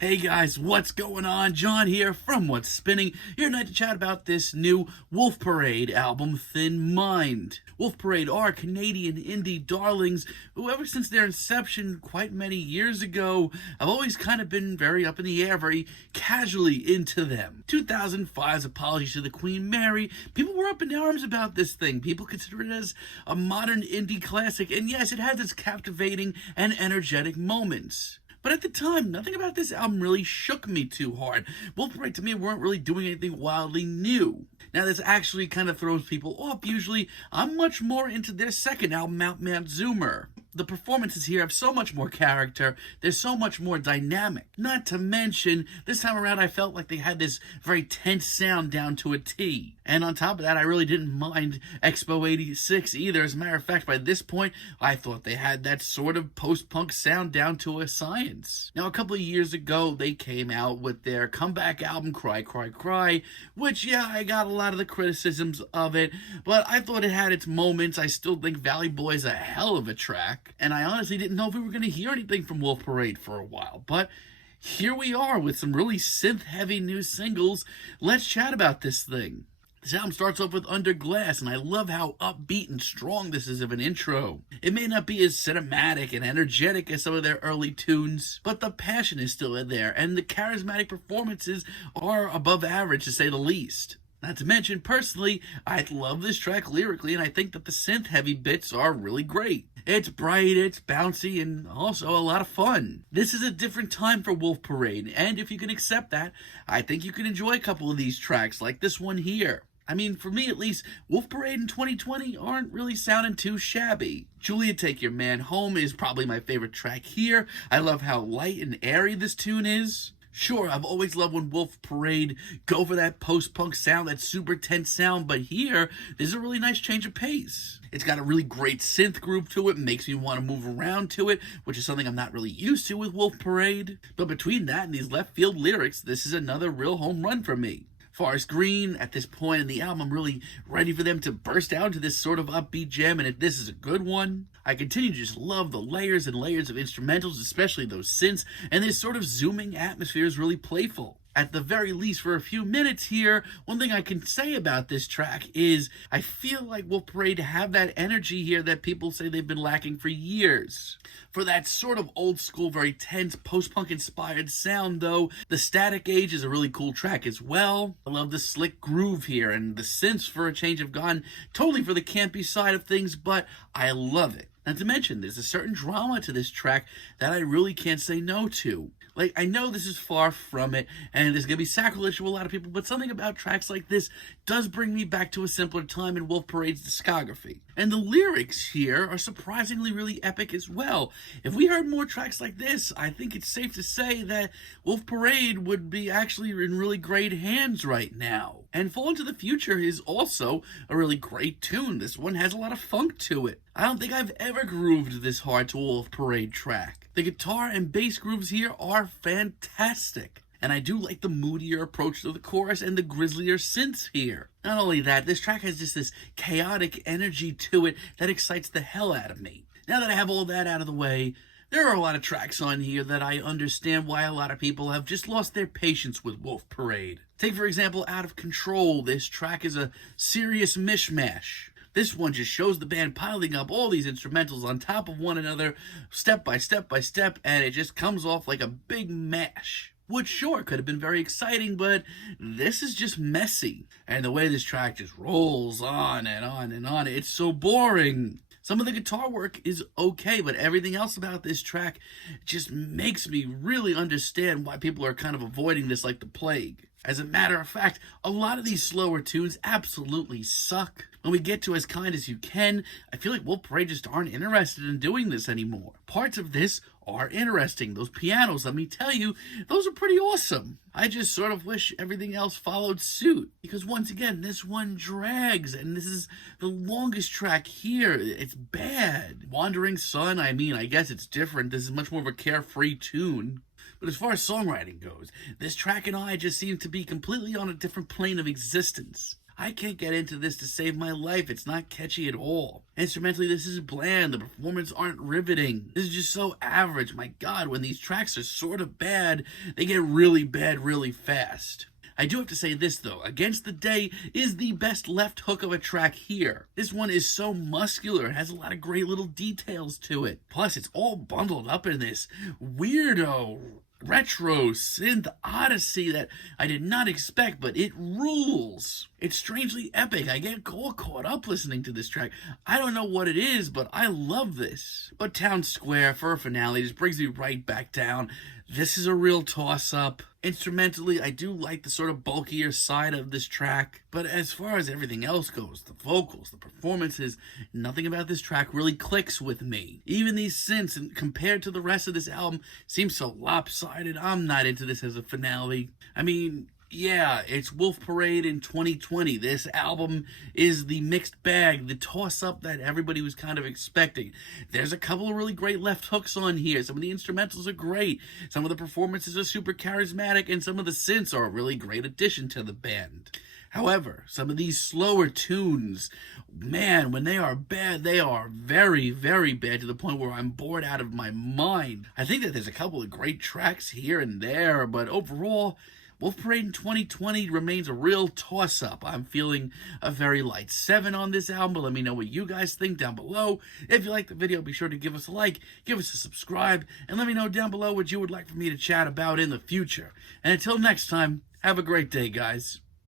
Hey guys, what's going on? John here from What's Spinning, here tonight to chat about this new Wolf Parade album, Thin Mind. Wolf Parade are Canadian indie darlings who, ever since their inception quite many years ago, have always kind of been very up in the air, very casually into them. 2005's Apology to the Queen Mary, people were up in arms about this thing. People consider it as a modern indie classic, and yes, it has its captivating and energetic moments. But at the time, nothing about this album really shook me too hard. Wolf Parade to me weren't really doing anything wildly new. Now this actually kind of throws people off. Usually, I'm much more into their second album, Mount Zoomer. The performances here have so much more character, they're so much more dynamic. Not to mention, this time around I felt like they had this very tense sound down to a T. And on top of that, I really didn't mind Expo 86 either. As a matter of fact, by this point, I thought they had that sort of post-punk sound down to a science. Now, a couple of years ago, they came out with their comeback album, Cry, Cry, Cry, which, yeah, I got a lot of the criticisms of it, but I thought it had its moments. I still think Valley Boy is a hell of a track. And I honestly didn't know if we were going to hear anything from Wolf Parade for a while, but here we are with some really synth-heavy new singles. Let's chat about this thing. This album starts off with Under Glass, and I love how upbeat and strong this is of an intro. It may not be as cinematic and energetic as some of their early tunes, but the passion is still in there, and the charismatic performances are above average, to say the least. Not to mention, personally, I love this track lyrically, and I think that the synth-heavy bits are really great. It's bright, it's bouncy, and also a lot of fun. This is a different time for Wolf Parade, and if you can accept that, I think you can enjoy a couple of these tracks, like this one here. I mean, for me at least, Wolf Parade in 2020 aren't really sounding too shabby. Julia, Take Your Man Home is probably my favorite track here. I love how light and airy this tune is. Sure, I've always loved when Wolf Parade go for that post-punk sound, that super tense sound, but here, there's a really nice change of pace. It's got a really great synth groove to it, makes me want to move around to it, which is something I'm not really used to with Wolf Parade. But between that and these left field lyrics, this is another real home run for me. Forest Green, at this point in the album, I'm really ready for them to burst out into this sort of upbeat gem, and if this is a good one, I continue to just love the layers and layers of instrumentals, especially those synths, and this sort of zooming atmosphere is really playful. At the very least, for a few minutes here, one thing I can say about this track is I feel like Wolf Parade have that energy here that people say they've been lacking for years. For that sort of old school, very tense, post-punk inspired sound, though, The Static Age is a really cool track as well. I love the slick groove here, and the synths for a change have gone totally for the campy side of things, but I love it. Not to mention, there's a certain drama to this track that I really can't say no to. Like, I know this is far from it, and there's going to be sacrilege to a lot of people, but something about tracks like this does bring me back to a simpler time in Wolf Parade's discography. And the lyrics here are surprisingly really epic as well. If we heard more tracks like this, I think it's safe to say that Wolf Parade would be actually in really great hands right now. And Fall Into the Future is also a really great tune. This one has a lot of funk to it. I don't think I've ever grooved this hard to a Wolf Parade track. The guitar and bass grooves here are fantastic. And I do like the moodier approach to the chorus and the grislier synths here. Not only that, this track has just this chaotic energy to it that excites the hell out of me. Now that I have all that out of the way, there are a lot of tracks on here that I understand why a lot of people have just lost their patience with Wolf Parade. Take, for example, Out of Control. This track is a serious mishmash. This one just shows the band piling up all these instrumentals on top of one another, step by step by step, and it just comes off like a big mash. Which sure could have been very exciting, but this is just messy. And the way this track just rolls on and on and on, it's so boring. Some of the guitar work is okay, but everything else about this track just makes me really understand why people are kind of avoiding this like the plague. As a matter of fact, a lot of these slower tunes absolutely suck. When we get to As Kind As You Can, I feel like Wolf Parade just aren't interested in doing this anymore. Parts of this are interesting. Those pianos, let me tell you, those are pretty awesome. I just sort of wish everything else followed suit. Because once again, this one drags, and this is the longest track here. It's bad. Wandering Sun, I mean, I guess it's different. This is much more of a carefree tune. But as far as songwriting goes, this track and I just seem to be completely on a different plane of existence. I can't get into this to save my life. It's not catchy at all. Instrumentally, this is bland. The performances aren't riveting. This is just so average. My God, when these tracks are sort of bad, they get really bad really fast. I do have to say this though, Against the Day is the best left hook of a track here. This one is so muscular, it has a lot of great little details to it. Plus, it's all bundled up in this weirdo retro synth odyssey that I did not expect, but it rules. It's strangely epic. I get all caught up listening to this track. I don't know what it is, but I love this. But Town Square for a finale just brings me right back down. This is a real toss-up. Instrumentally, I do like the sort of bulkier side of this track, but as far as everything else goes, the vocals, the performances, nothing about this track really clicks with me. Even these synths, and compared to the rest of this album, seem so lopsided. I'm not into this as a finale. I mean, yeah, it's Wolf Parade in 2020. This album is the mixed bag, the toss-up that everybody was kind of expecting. There's a couple of really great left hooks on here. Some of the instrumentals are great. Some of the performances are super charismatic, and some of the synths are a really great addition to the band. However, some of these slower tunes, man, when they are bad, they are very, very bad to the point where I'm bored out of my mind. I think that there's a couple of great tracks here and there, but overall, Wolf Parade in 2020 remains a real toss-up. I'm feeling a very light 7 on this album, but let me know what you guys think down below. If you like the video, be sure to give us a like, give us a subscribe, and let me know down below what you would like for me to chat about in the future. And until next time, have a great day, guys.